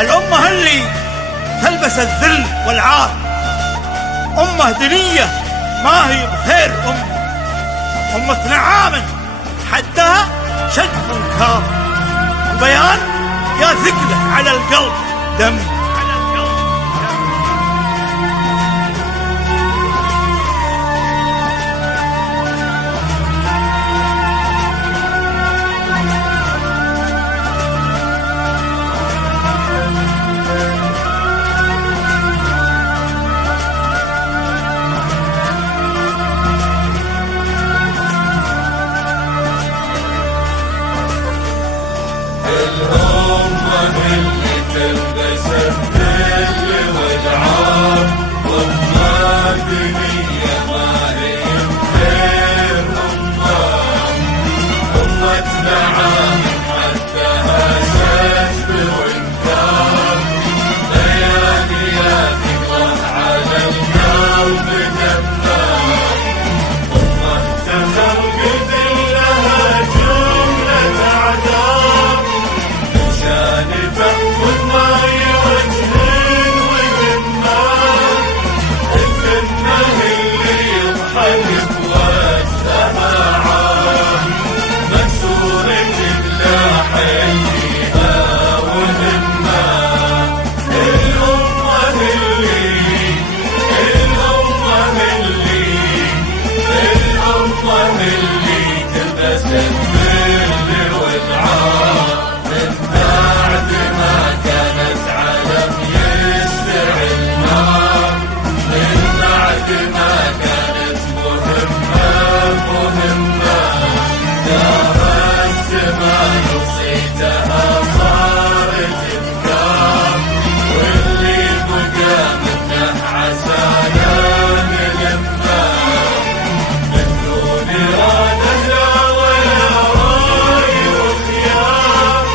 الأمة اللي تلبس الذل والعار، أمة دنية ما هي بخير، أمة نعام حدها شجب كار، وبيان يا ثقله على القلب دم. الأمة اللي تلبس الذل والعار، أمة دنيا ما هي بخير، أمة نعام حدها شجب وانكار، ليالي ثقله على القلب دمار، أمة تخلقت لها جملة أعداء، تأخذ ما يوجهن وذمار، الذمة اللي يضحك بوجهها عار، مكسور جلاح فيها وهمة، الأمة اللي تلبس الذل والعار، من بعد ما كانت علم يشتعل نار، من بعد ما كانت مهمة، دار السماء وصيتها صارت انكار، واللي بقى منه عسانا نلمه، من دون إرادة لا ولا راي وخيار،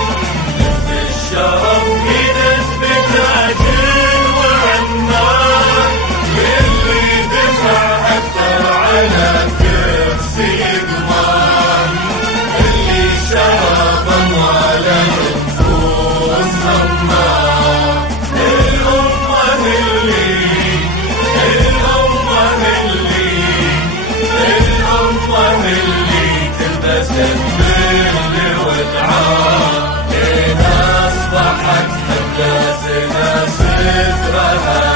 الشرف قدت بتاج وعمار، اللي دفع أكثر على كرسي قمار، اللي شرب أموال النفوس همار، الأمة اللي تلبس الذل والعار، أصبحت حباسنا سترها